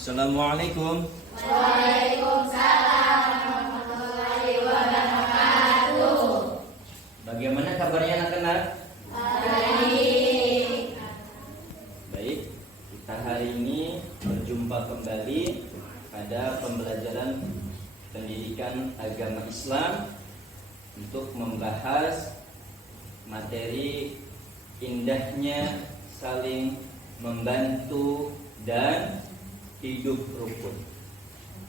Assalamualaikum. Waalaikumsalam warahmatullahi wabarakatuh. Bagaimana kabarnya anak-anak? Baik. Baik, kita hari ini berjumpa kembali pada pembelajaran pendidikan agama Islam untuk membahas materi indahnya saling membantu dan hidup rukun.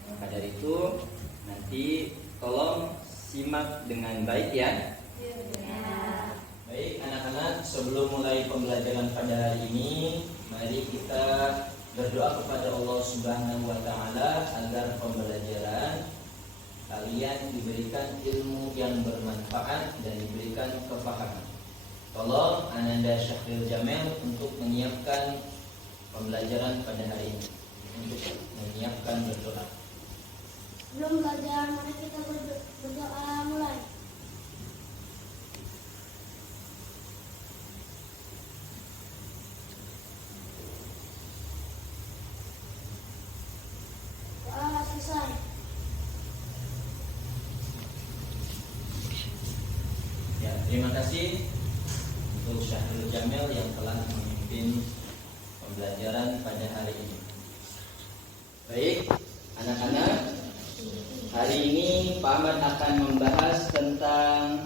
Maka dari itu nanti tolong simak dengan baik ya. Baik anak-anak, sebelum mulai pembelajaran pada hari ini, mari kita berdoa kepada Allah Subhanahu wa taala agar pembelajaran kalian diberikan ilmu yang bermanfaat dan diberikan kefahaman. Tolong Ananda Syahril Jamil untuk menyiapkan pembelajaran pada hari ini, untuk menyiapkan berdoa. Sebelum belajar, mari kita berdoa mulai. Doa selesai. Ya, terima kasih untuk Syahril Jamil yang telah memimpin pembelajaran pada hari ini. Baik, anak-anak, hari ini Pak Ahmad akan membahas tentang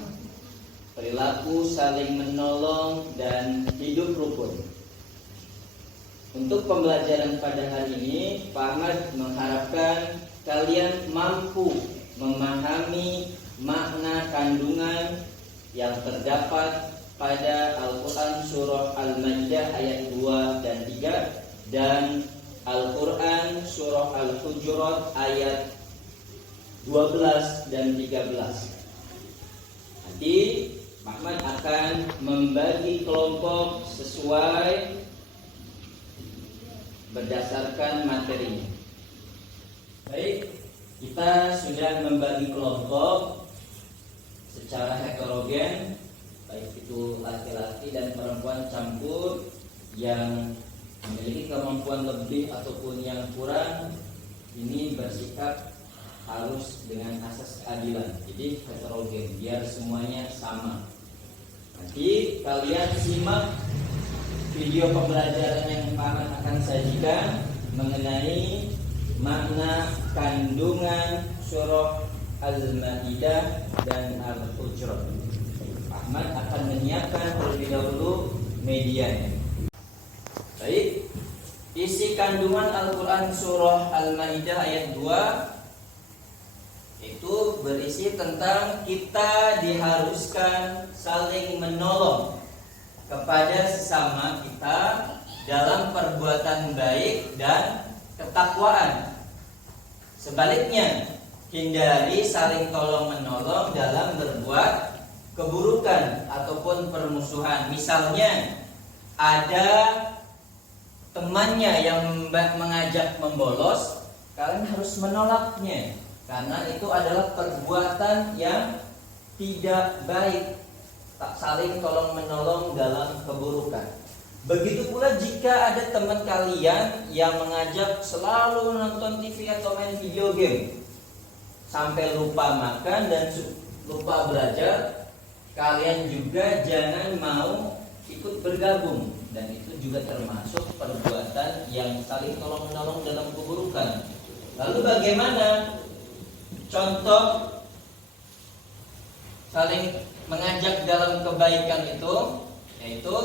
perilaku saling menolong dan hidup rukun. Untuk pembelajaran pada hari ini, Pak Ahmad mengharapkan kalian mampu memahami makna kandungan yang terdapat pada Al-Quran Surah Al-Maidah ayat 2 dan 3 dan Al-Quran Surah Al-Hujurat ayat 12 dan 13. Nanti Ahmad akan membagi kelompok sesuai berdasarkan materinya. Baik, kita sudah membagi kelompok secara heterogen, baik itu laki-laki dan perempuan campur yang memiliki kemampuan lebih ataupun yang kurang. Ini bersikap harus dengan asas keadilan, jadi heterogen, biar semuanya sama. Nanti kalian simak video pembelajaran yang Pak Ahmad akan sajikan mengenai makna kandungan surah Al-Maidah dan Al-Hujurat. Ahmad akan menyiapkan terlebih dahulu medianya. Baik, isi kandungan Al-Quran Surah Al-Maidah ayat 2 itu berisi tentang kita diharuskan saling menolong kepada sesama kita dalam perbuatan baik dan ketakwaan. Sebaliknya, hindari saling tolong-menolong dalam berbuat keburukan ataupun permusuhan. Misalnya, ada temannya yang mengajak membolos, kalian harus menolaknya, karena itu adalah perbuatan yang tidak baik. Tak saling tolong-menolong dalam keburukan. Begitu pula jika ada teman kalian yang mengajak selalu nonton TV atau main video game sampai lupa makan dan lupa belajar, kalian juga jangan mau ikut bergabung, dan itu juga termasuk perbuatan yang saling tolong-menolong dalam keburukan. Lalu bagaimana contoh saling mengajak dalam kebaikan itu? Yaitu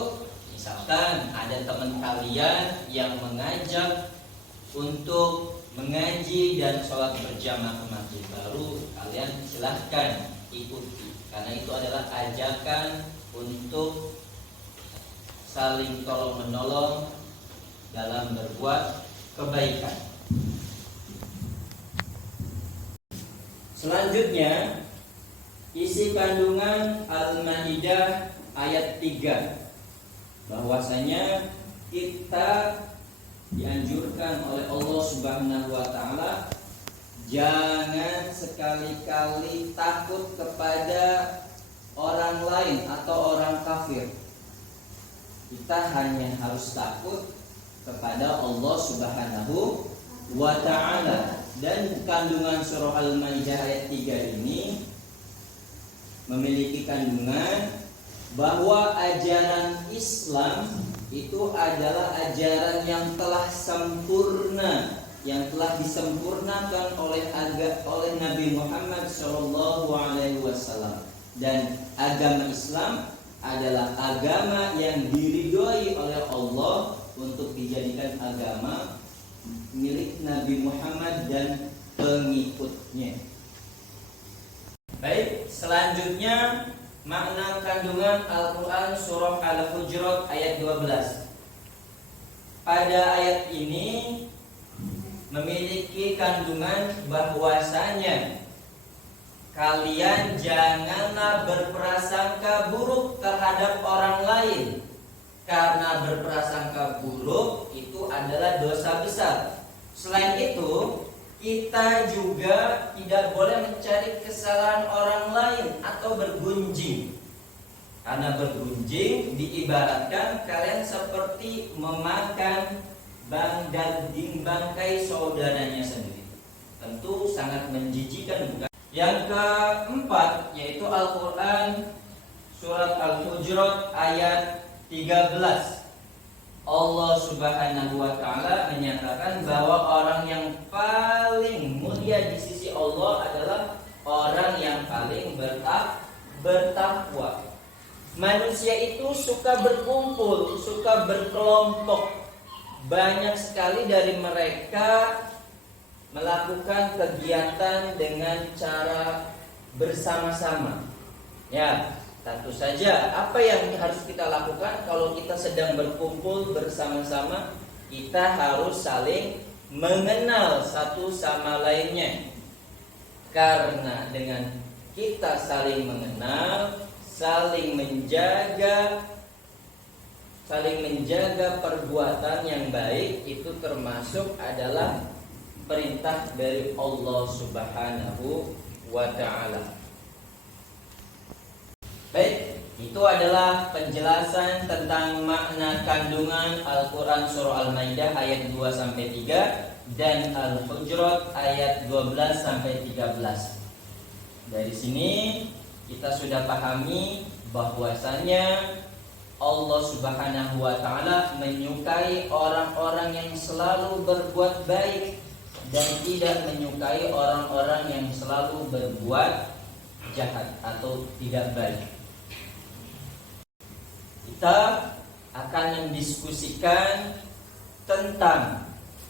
misalkan ada teman kalian yang mengajak untuk mengaji dan sholat berjamaah ke masjid, baru kalian silahkan ikuti, karena itu adalah ajakan untuk saling tolong menolong dalam berbuat kebaikan. Selanjutnya, isi kandungan Al-Maidah ayat 3, bahwasanya kita dianjurkan oleh Allah Subhanahu wa taala jangan sekali-kali takut kepada orang lain atau orang kafir. Kita hanya harus takut kepada Allah Subhanahu wa ta'ala. Dan kandungan surah Al-Maidah ayat 3 ini memiliki kandungan bahwa ajaran Islam itu adalah ajaran yang telah sempurna, yang telah disempurnakan oleh Nabi Muhammad SAW. Dan agama Islam adalah agama yang diridhoi oleh Allah untuk dijadikan agama milik Nabi Muhammad dan pengikutnya. Baik, selanjutnya makna kandungan Al-Quran surah Al-Hujurat ayat 12. Pada ayat ini memiliki kandungan bahwasanya kalian janganlah berprasangka buruk terhadap orang lain, karena berprasangka buruk itu adalah dosa besar. Selain itu, kita juga tidak boleh mencari kesalahan orang lain atau bergunjing. Karena bergunjing diibaratkan kalian seperti memakan daging bangkai saudaranya sendiri. Tentu sangat menjijikan, bukan? Yang keempat yaitu Al-Quran surat Al-Hujurat ayat 13. Allah Subhanahu wa ta'ala menyatakan bahwa orang yang paling mulia di sisi Allah adalah orang yang paling bertakwa. Manusia itu suka berkumpul, suka berkelompok. Banyak sekali dari mereka melakukan kegiatan dengan cara bersama-sama. Ya, tentu saja apa yang harus kita lakukan kalau kita sedang berkumpul bersama-sama? Kita harus saling mengenal satu sama lainnya. Karena dengan kita saling mengenal, saling menjaga perbuatan yang baik, itu termasuk adalah perintah dari Allah Subhanahu wa ta'ala. Baik, itu adalah penjelasan tentang makna kandungan Al-Quran surah Al-Maidah ayat 2-3 dan Al-Hujurat ayat 12-13. Dari sini kita sudah pahami bahwasanya Allah Subhanahu wa ta'ala menyukai orang-orang yang selalu berbuat baik dan tidak menyukai orang-orang yang selalu berbuat jahat atau tidak baik. Kita akan mendiskusikan tentang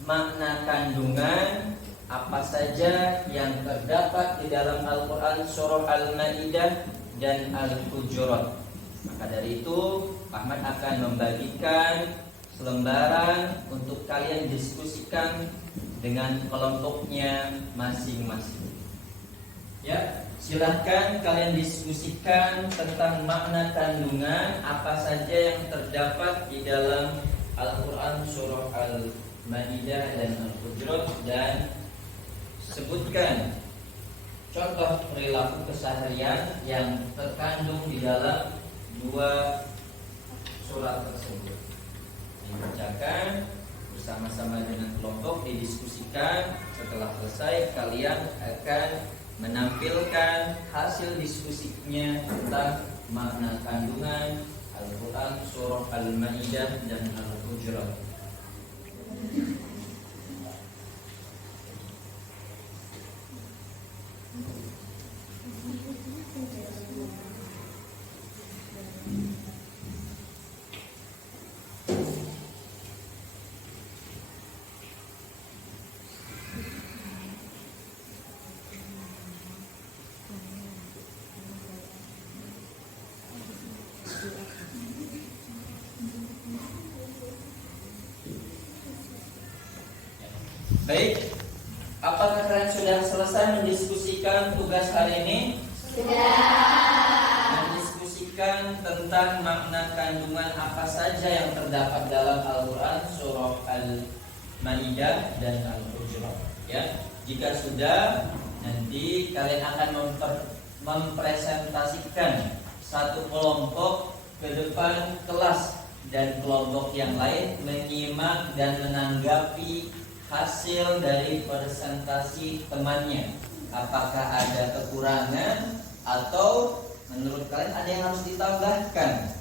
makna kandungan apa saja yang terdapat di dalam Al-Quran surah Al-Maidah dan Al-Hujurat. Maka dari itu Ahmad akan membagikan selembaran untuk kalian diskusikan dengan kelompoknya masing-masing. Ya, silahkan kalian diskusikan tentang makna kandungan apa saja yang terdapat di dalam Al-Quran surah Al-Maidah dan Al-Hujurat, dan sebutkan contoh perilaku keseharian yang terkandung di dalam dua surat tersebut. Dibacakan bersama-sama dengan kelompok, didiskusikan. Setelah selesai, kalian akan menampilkan hasil diskusinya tentang makna kandungan Al-Quran surah Al-Maidah dan Al-Hujurat. Baik, apakah kalian sudah selesai mendiskusikan tugas hari ini? Sudah. Mendiskusikan tentang makna kandungan apa saja yang terdapat dalam Al-Quran surah Al-Maidah dan Al-Hujurat. Ya, jika sudah, nanti kalian akan mempresentasikan satu kelompok ke depan kelas, dan kelompok yang lain menyimak dan menanggapi hasil dari presentasi temannya. Apakah ada kekurangan atau menurut kalian ada yang harus ditambahkan?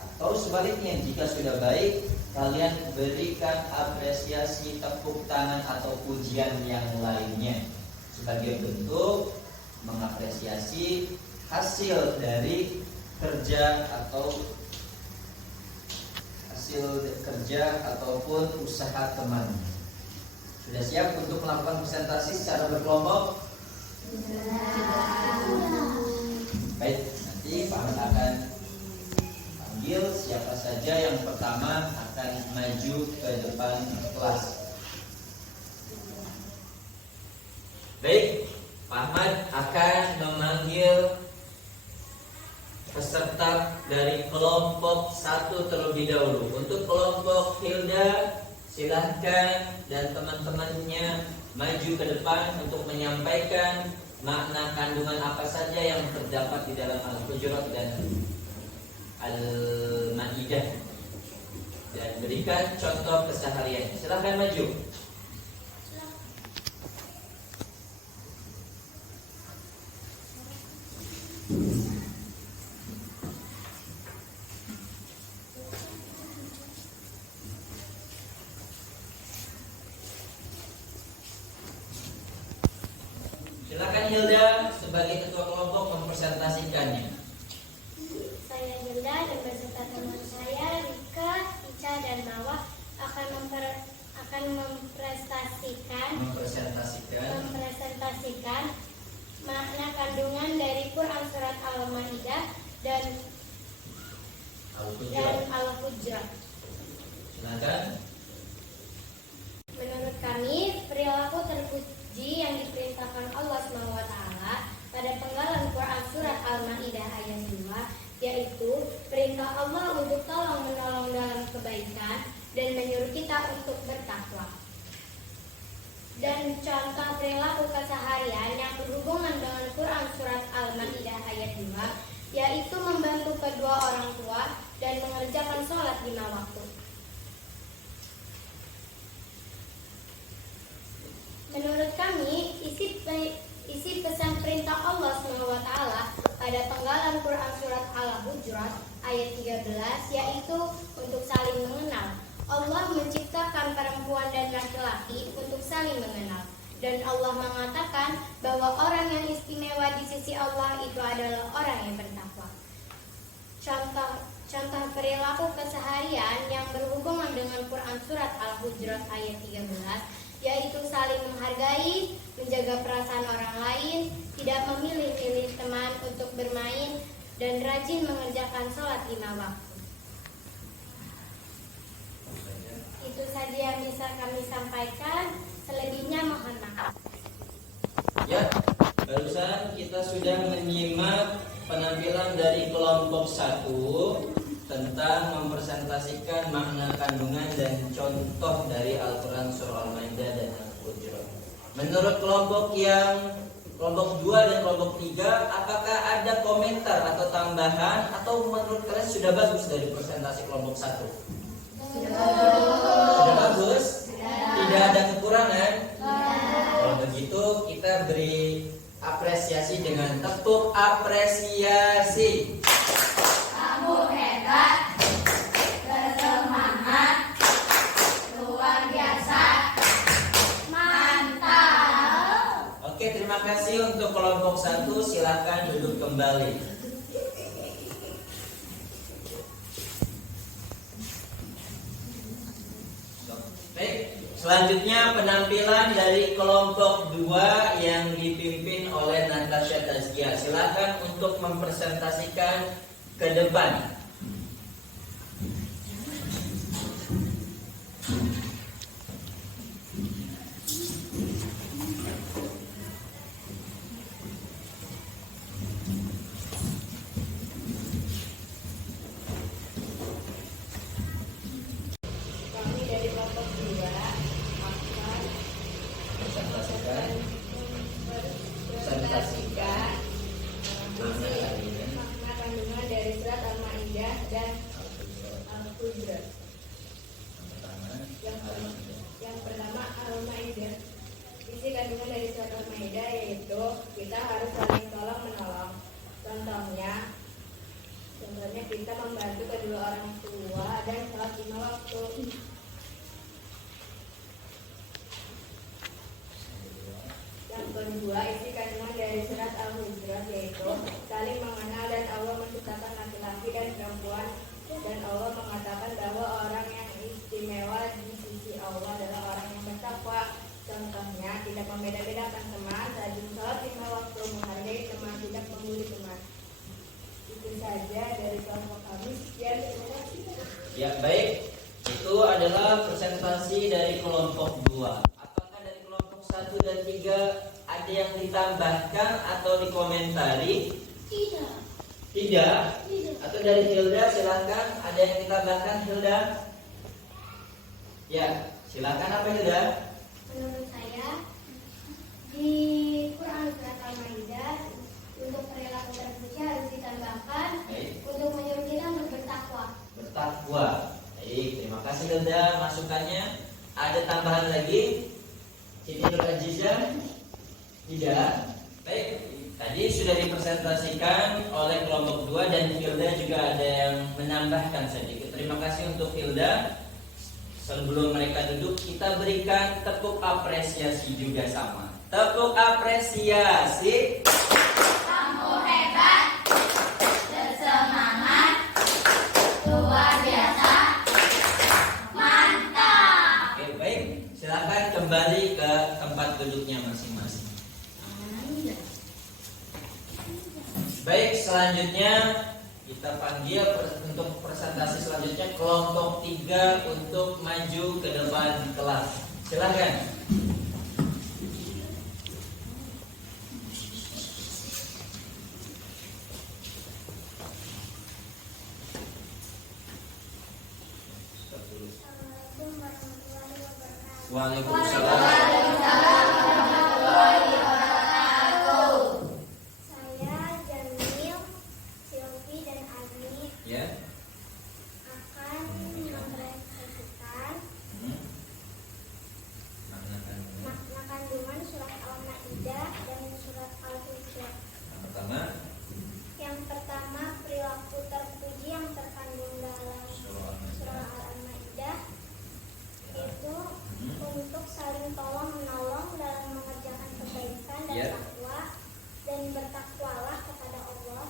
Atau sebaliknya, jika sudah baik, kalian berikan apresiasi, tepuk tangan atau pujian yang lainnya sebagai bentuk mengapresiasi hasil dari kerja ataupun usaha teman. Sudah siap untuk melakukan presentasi secara berkelompok? Baik, nanti Pak Ahmad akan panggil siapa saja yang pertama akan maju ke depan kelas. Baik, Pak Ahmad akan memanggil peserta dari kelompok 1 terlebih dahulu. Untuk kelompok Hilda, silahkan dan teman-temannya maju ke depan untuk menyampaikan makna kandungan apa saja yang terdapat di dalam Al-Hujurat dan Al-Maidah dan berikan contoh keseharian. Silahkan maju. Silakan Hilda sebagai ketua kelompok mempresentasikannya. Saya Hilda dan beserta teman saya Rika, Ica, dan Mawar akan mempresentasikan makna kandungan dari Quran surat Al-Maidah dan Al-Hujurat. Silakan. Menurut kami, perilaku terpuji yang diperintahkan Allah SWT pada penggalan Quran surat Al-Maidah ayat 2, yaitu perintah Allah untuk tolong menolong dalam kebaikan dan menyuruh kita untuk bertakwa. Dan contoh perilaku keseharian yang berhubungan dengan Quran surat Al-Maidah ayat 2, yaitu membantu kedua orang tua dan mengerjakan sholat 5 waktu. Menurut kami, isi pesan perintah Allah SWT pada penggalan Quran surat Al-Hujurat ayat 13, yaitu untuk saling mengenal. Allah menciptakan perempuan dan laki-laki untuk saling mengenal. Dan Allah mengatakan bahwa orang yang istimewa di sisi Allah itu adalah orang yang bertakwa. Contoh perilaku keseharian yang berhubungan dengan Quran surat Al-Hujurat ayat 13, yaitu saling menghargai, menjaga perasaan orang lain, tidak memilih-milih teman untuk bermain, dan rajin mengerjakan sholat 5 waktu. Itu saja yang bisa kami sampaikan, selebihnya mohon maaf. Ya, barusan kita sudah menyimak penampilan dari kelompok 1 tentang mempresentasikan makna kandungan dan contoh dari Al-Quran surah Al-Maidah dan Al-Hujurat. Menurut kelompok 2 dan kelompok 3, apakah ada komentar atau tambahan, atau menurut kalian sudah bagus dari presentasi kelompok 1? Sudah bagus? Tidak ada kekurangan? Kalau begitu kita beri apresiasi dengan tepuk apresiasi. Kamu hebat, bersemangat, luar biasa, mantap. Oke, terima kasih untuk kelompok 1. Silakan duduk kembali. Baik, selanjutnya penampilan dari kelompok 2 yang dipimpin oleh Natasha Tazkia. Silakan untuk mempresentasikan ke depan. Kami dari kelompok 2 akan presentasikan makna kandungan dari surat Al-Maidah kandungan dari surat Al-Maidah, yaitu kita harus saling tolong menolong. Contohnya kita membantu kedua orang tua dan sholat 5 waktu. Yang kedua, isi kandungan dari surat Al-Hujurat, yaitu saling mengenal dan Allah menciptakan laki-laki dan perempuan, dan Allah mengatakan bahwa orang yang istimewa di sisi Allah adalah orang yang bertakwa. Contohnya, tidak membeda-bedakan teman, rajin sholat 5 waktu, menghargai teman, tidak membuli teman. Itu saja dari kelompok kami. Sekian, terima kasih. Ya, baik. Itu adalah presentasi dari kelompok 2. Apakah dari kelompok 1 dan 3 ada yang ditambahkan atau dikomentari? Tidak. Tidak. Atau dari Hilda, silakan. Ada yang ditambahkan, Hilda? Ya, silakan. Apa, Hilda? Menurut saya, di Quran surat Al-Maidah untuk perilaku terpuji harus ditambahkan untuk menyuruh kita untuk bertakwa. Bertakwa. Baik, terima kasih Hilda masukannya. Ada tambahan lagi? Siti Nur Azizah? Tidak. Baik, tadi sudah dipresentasikan oleh kelompok 2 dan Hilda juga ada yang menambahkan sedikit. Terima kasih untuk Hilda. Sebelum mereka duduk, kita berikan tepuk apresiasi juga sama. Tepuk apresiasi. Kamu hebat, bersemangat, luar biasa, mantap. Oke, baik. Silakan kembali ke tempat duduknya masing-masing. Baik, selanjutnya kita panggil untuk presentasi selanjutnya kelompok 3 untuk maju ke depan di kelas. Silakan. Assalamualaikum warahmatullahi wabarakatuh. Waalaikumsalam. Saya Jamil, Silvi, dan Agni Ya. akan mempresentasikan makna kandungan surat Al-Maidah dan surat Al-Hujurat. Pertama, Yang pertama, perilaku terpuji yang terkandung dalam surah Al-Maidah itu untuk saling tolong menolong dalam mengerjakan kebaikan dan Ya. takwa, dan bertakwalah kepada Allah.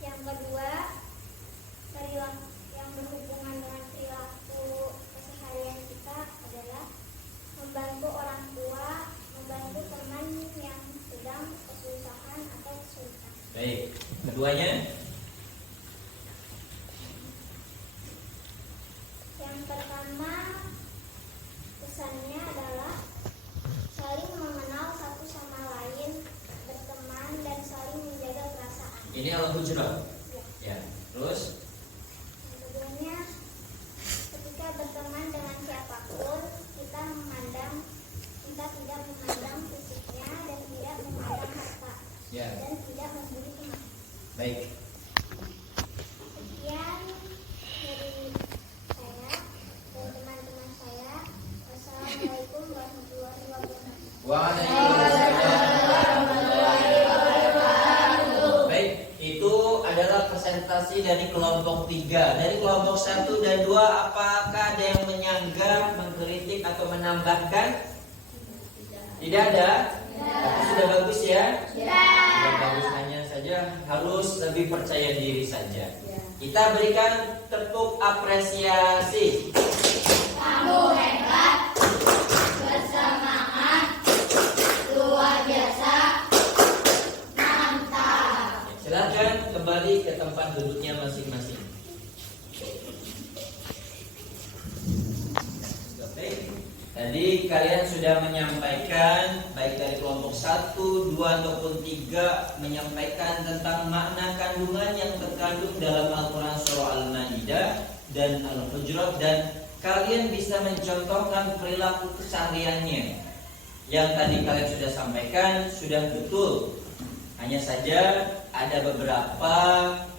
Yang kedua, perilaku yang berhubungan dengan perilaku keseharian kita adalah membantu orang tua, membantu teman yang sedang kesusahan atau kesulitan. baik. Keduanya, Yang pertama, pesannya adalah saling mengenal satu sama lain, berteman, dan saling menjaga perasaan. ini Al-Hujurat. Ya. Ya. Terus, Yang keduanya, ketika berteman dengan siapapun, kita tidak memandang fisiknya dan tidak memandang harta, ya. dan tidak membuli teman. Baik. Sekian dari saya dan teman-teman saya. Wassalamualaikum warahmatullahi wabarakatuh. Waalaikumsalam. Baik, itu adalah presentasi dari kelompok 3. Dari kelompok 1 dan 2, apakah ada yang menyanggah, mengkritik atau menambahkan? Tidak ada? Tapi sudah bagus ya? Sudah bagus, hanya saja harus lebih percaya diri saja. Kita berikan tepuk apresiasi. Kamu hebat, bersemangat, luar biasa, mantap. Silakan kembali ke tempat duduknya masing-masing. Tadi kalian sudah menyampaikan, baik dari kelompok 1, 2, ataupun 3, menyampaikan tentang makna kandungan yang terkandung dalam Al-Quran Surah Al-Maidah dan Al-Hujurat, dan kalian bisa mencontohkan perilaku kesehariannya. Yang tadi kalian sudah sampaikan sudah betul. Hanya saja ada beberapa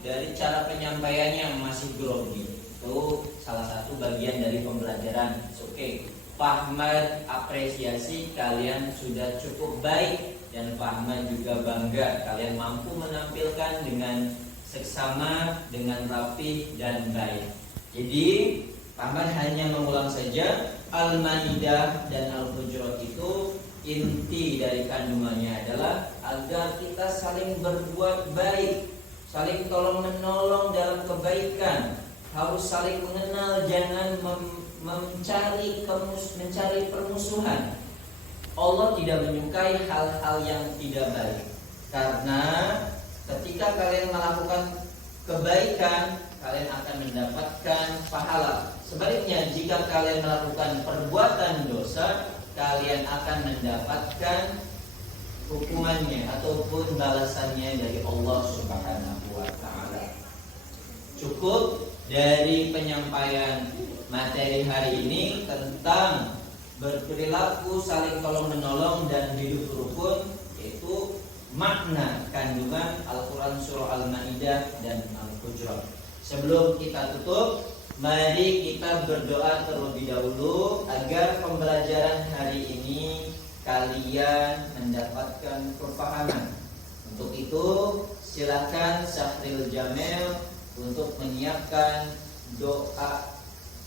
dari cara penyampaiannya yang masih grogi. Itu salah satu bagian dari pembelajaran. Oke. Pak Ahmad apresiasi kalian sudah cukup baik, dan Pak Ahmad juga bangga kalian mampu menampilkan dengan seksama, dengan rapi dan baik. Jadi Pak Ahmad hanya mengulang saja, Al-Maidah dan Al-Hujurat itu inti dari kandungannya adalah agar kita saling berbuat baik, saling tolong menolong dalam kebaikan, harus saling mengenal, jangan mencari permusuhan. Allah tidak menyukai hal-hal yang tidak baik, karena ketika kalian melakukan kebaikan, kalian akan mendapatkan pahala. Sebaliknya, jika kalian melakukan perbuatan dosa, kalian akan mendapatkan hukumannya ataupun balasannya dari Allah Subhanahu wa taala. Cukup dari penyampaian materi hari ini tentang berperilaku saling tolong menolong dan hidup rukun, yaitu makna kandungan Al-Quran Surah Al-Maidah dan Al-Hujurat. Sebelum kita tutup, mari kita berdoa terlebih dahulu agar pembelajaran hari ini kalian mendapatkan kefahaman. Untuk itu silakan Syahril Jamil untuk menyiapkan doa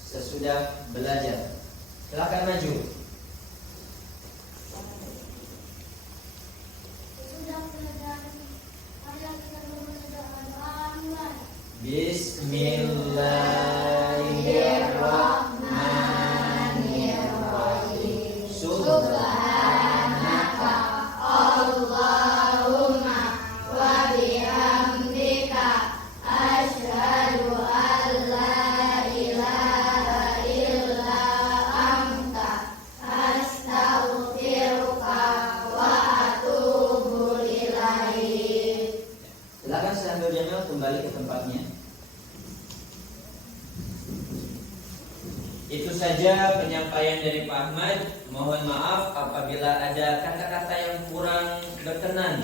sesudah belajar. Silakan maju. Bismillahirrahmanirrahim. Subhanaka Allahumma wa bihamdika asyhadu an la ilaha illa anta astaghfiruka wa atubu ilaik. Silakan Syahril Jamil kembali ke tempatnya. Itu saja penyampaian dari Pak Ahmad. Mohon maaf apabila ada kata-kata yang kurang berkenan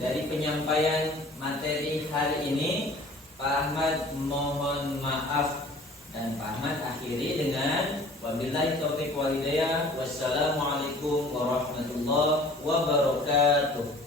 dari penyampaian materi hari ini. Pak Ahmad mohon maaf, dan Pak Ahmad akhiri dengan wabillahi taufiq wal hidayah. Wassalamualaikum warahmatullahi wabarakatuh.